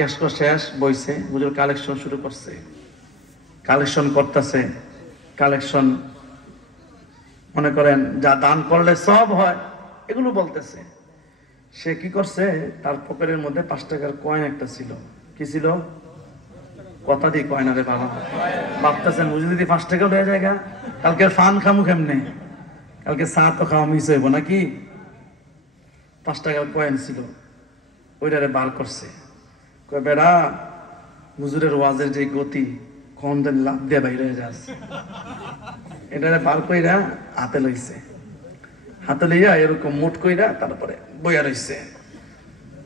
ক্যাশকো শেষ বইছে, হুজুর কালেকশন শুরু করছে, কালেকশন করতেছে। কালেকশন মনে করেন যা দান করলে সব হয় এগুলো বলতেছে। সে কি করছে, তার পকেটের মধ্যে 5 টাকার কয়েন একটা ছিল। কি ছিল? কথা দিয়ে কয়েন। আরে বাবা, ভাবতেছেন হুজুর যদি 5 টাকা দেওয়া জায়গা, কালকে ফান খামু কেমনে, কালকে চা তো খাওয়া মিস হইব নাকি। 5 টাকার কয়েন ছিল, ওইটারে বার করছে। বেড়া, হুজুরের ওয়াজের যে গতি, কম দেন লাভ দিয়ে বাইরে যাচ্ছে, এটারে বার কইরা হাতে লইছে। হাতে লইয়া এরকম মুঠ কইরা তারপরে বইয়া রইছে।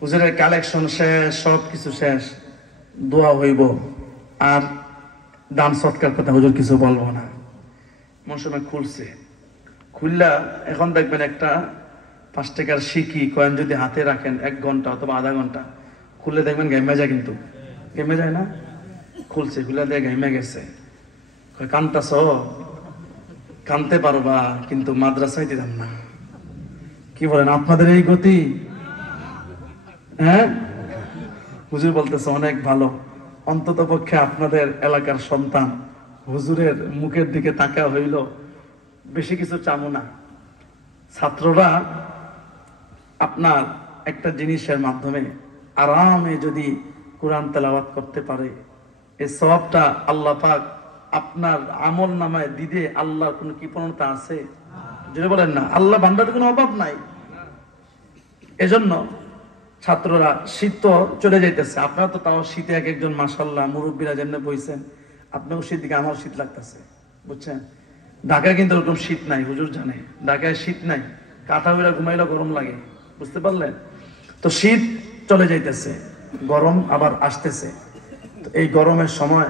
হুজুরের কালেকশন শেষ, সব কিছু শেষ, দোয়া হইব আর দান সৎকার কথা হুজুর কিছু বলবো না। মৌসুমে খুলছে, খুললা এখন দেখবেন একটা 5 টাকার সিকি কয়েন যদি হাতে রাখেন 1 ঘন্টা অথবা আধা ঘন্টা, খুললে দেখবেন ঘেমে যায়। কিন্তু ঘেমে যায় না? খুলছে, খুলে দিয়ে ঘেমে গেছে। কানতাছ? কানতে পারবা, কিন্তু মাদ্রাসায় দিলাম না। কি বলেন, আপনাদের এই গতি? হ্যাঁ, হুজুর বলতেছে অনেক ভালো। অন্তত পক্ষে আপনাদের এলাকার সন্তান হুজুরের মুখের দিকে তাকা হইল, বেশি কিছু চামু না। ছাত্ররা আপনার একটা জিনিসের মাধ্যমে আরামে যদি কোরআন তেলাওয়াত করতে পারে, এই সওয়াবটা আল্লাহ পাক আপনার আমল নামায় দিতে আল্লাহর কোনো কৃপণতা আছে? যদি বলেন না, আল্লাহ বান্দার কোনো অভাব নাই। এজন্য ছাত্ররা, শীত তো চলে যাইতেছে, আপনারা তো তাও শীতে এক একজন মাশাআল্লাহ মুরব্বীরা যেমনি বইছেন, আপনার শীত দিকে আমার শীত লাগতেছে, বুঝছেন। ঢাকায় কিন্তু ওরকম শীত নাই, হুজুর জানে ঢাকায় শীত নাই, কাঁথা হইলা ঘুমাইলে গরম লাগে, বুঝতে পারলেন। তো শীত চলে যাইতেছে, গরম আবার আসতেছে। তো এই গরমের সময়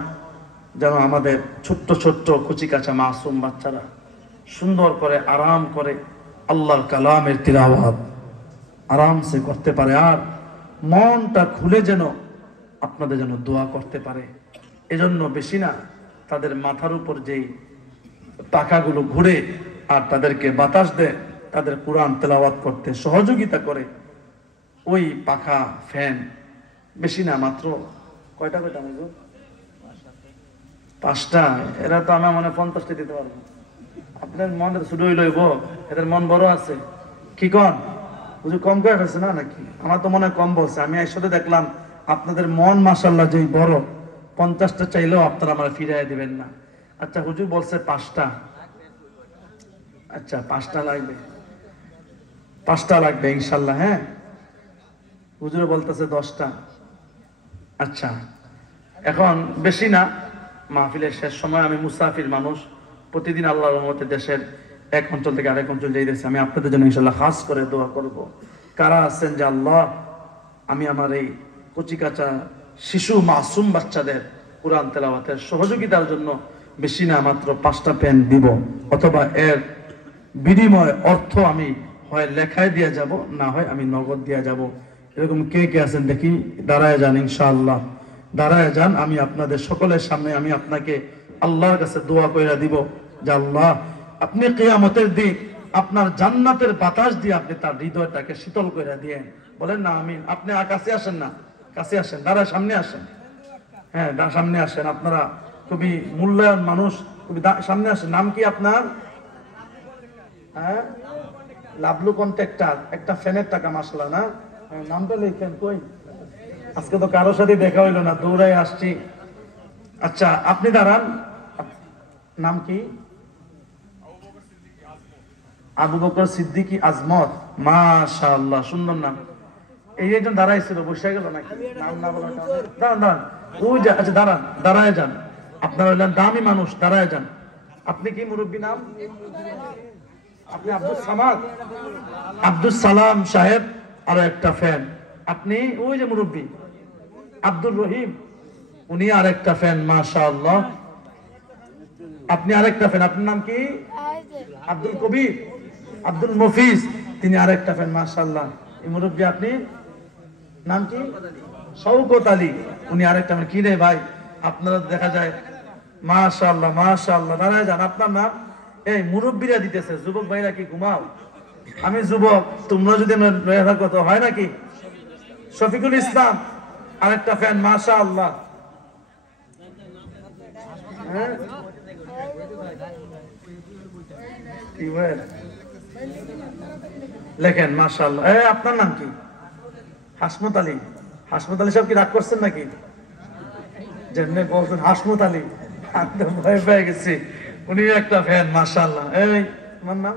যেন আমাদের ছোট্ট ছোট্ট কচিকাচা মাসুম বাচ্চারা সুন্দর করে আরাম করে আল্লাহর কালামের তিলাওয়াত আরামসে করতে পারে, আর মনটা খুলে যেন আপনাদের যেন দোয়া করতে পারে। এজন্য বেশি না, তাদের মাথার উপর যেই পাখাগুলো ঘুরে আর তাদেরকে বাতাস দেয়, তাদের কোরআন তেলাওয়াত করতে সহযোগিতা করে ওই পাখা ফ্যান, বেশি না, মাত্র কয়টা হুজুর? 5টা। এরা তো আমার মনে 50টা দিতে পারবো। আপনার মন শুরু হইলইব, এদের মন বড় আছে। কি কন হুজুর, কম করে ফেলছে না নাকি? আমার তো মনে হয় কম বলছে। আমি একসাথে দেখলাম আপনাদের মন মাশাআল্লাহ যেই বড়, 50টা চাইলেও আপনারা আমার ফিরাই দিবেন না। আচ্ছা হুজুর বলছে 5টা, আচ্ছা 5টা লাগবে, 5টা লাগবে ইনশাল্লাহ। হ্যাঁ, হুজুরে বলতেছে 10টা। আচ্ছা, এখন বেশি না, মাহফিলের শেষ সময়, আমি মুসাফির মানুষ, প্রতিদিন আল্লাহর রহমতে দেশের এক অঞ্চল থেকে আরেক অঞ্চল যাইতেছি। আমি আপনাদের জন্য ইনশাল্লাহ খাস করে দোয়া করব। কারা আছেন যে আল্লাহ, আমি আমার এই কচিকাচা শিশু মাসুম বাচ্চাদের কোরআন তেলাওয়াতের সহযোগিতার জন্য বেশি না, মাত্র 5টা পেন দিব, অথবা এর বিনিময় অর্থ আমি হয় লেখায় দিয়ে যাব, না হয় আমি নগদ দিয়ে যাব। এরকম কে কে আছেন দেখি, দাঁড়ায় যান ইনশাআল্লাহ, দাঁড়ায় যান। আমি আপনাদের সকলের সামনে আমি আপনাকে আল্লাহর কাছে দোয়া কইরা দিব যে আল্লাহ, আপনি কিয়ামতের দিন আপনার জান্নাতের বাতাস দিয়ে আপনি তার হৃদয়টাকে শীতল কইরা দিয়েন। বলেন না আমিন। আপনি কাছে আসেন না, কাছে আসেন, দাঁড়ায় সামনে আসেন। হ্যাঁ, সামনে আসেন, আপনারা খুবই মূল্যায়ন মানুষ, খুবই সামনে আসেন। নাম কি আপনার? হ্যাঁ, লাভলু কন্ট্রাক্টর, একটা ফ্যানের টাকা মাসলা না, নামটা লিখেন। কই, আজকে তো কারোর সাথে দেখা হইলো না, দৌড়াই আসছি। আচ্ছা আপনি দাঁড়ান, নাম কি? আবু বকর সিদ্দিকী আজমত, মাশাআল্লাহ, সুন্দর নাম। এই একজন দাঁড়াইছিল, বসে গেল নাকি? নাম না বলা, দাঁড়ান দাঁড়ান, ওই যে, আচ্ছা দাঁড়ান, দাঁড়ায় যান। আপনারা হইলেন দামি মানুষ, দাঁড়ায় যান। আপনি কি মুরব্বী নাম? আপনি আব্দুল সামাদ, আব্দুল সালাম সাহেব, আরো একটা ফ্যান। আপনি ওই যে মুরব্বী আব্দুল রহিম, উনি আরেকটা ফ্যান, মাশাআল্লাহ। আপনি আরেকটা ফ্যান, আপনার নাম কি? আব্দুল কবির, আব্দুল মফিজ, তিনি আরেকটা ফ্যান, মাশাআল্লাহ। এই মুরব্বী, আপনি নাম কি? শওকত আলী, উনি আরেকটা ফ্যান। কি রে ভাই, আপনারা দেখা যায়, মাশাআল্লাহ মাশাআল্লাহ, দাঁড়ায় যান। আপনার নাম? এই মুরব্বীরা দিতেছে, যুবক ভাইরা কি ঘুমাও? আমি যুবক, তোমরা যদি থাকো তো হয় নাকি? শফিকুল ইসলাম, আরেকটা ফ্যান, মাশাআল্লাহ। হ্যাঁ কি বলেন? লেখেন মাশাআল্লাহ। আপনার নাম কি? হাসমত আলী। হাসমত আলী সাহেব কি রাগ করছেন নাকি? যেমনি বলছেন হাসমত আলী, একদম ভয় পেয়ে গেছি। উনি একটা ফ্যান, মাশাআল্লাহ। তোমার নাম?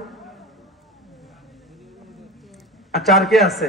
আচ্ছা, আর কে আছে?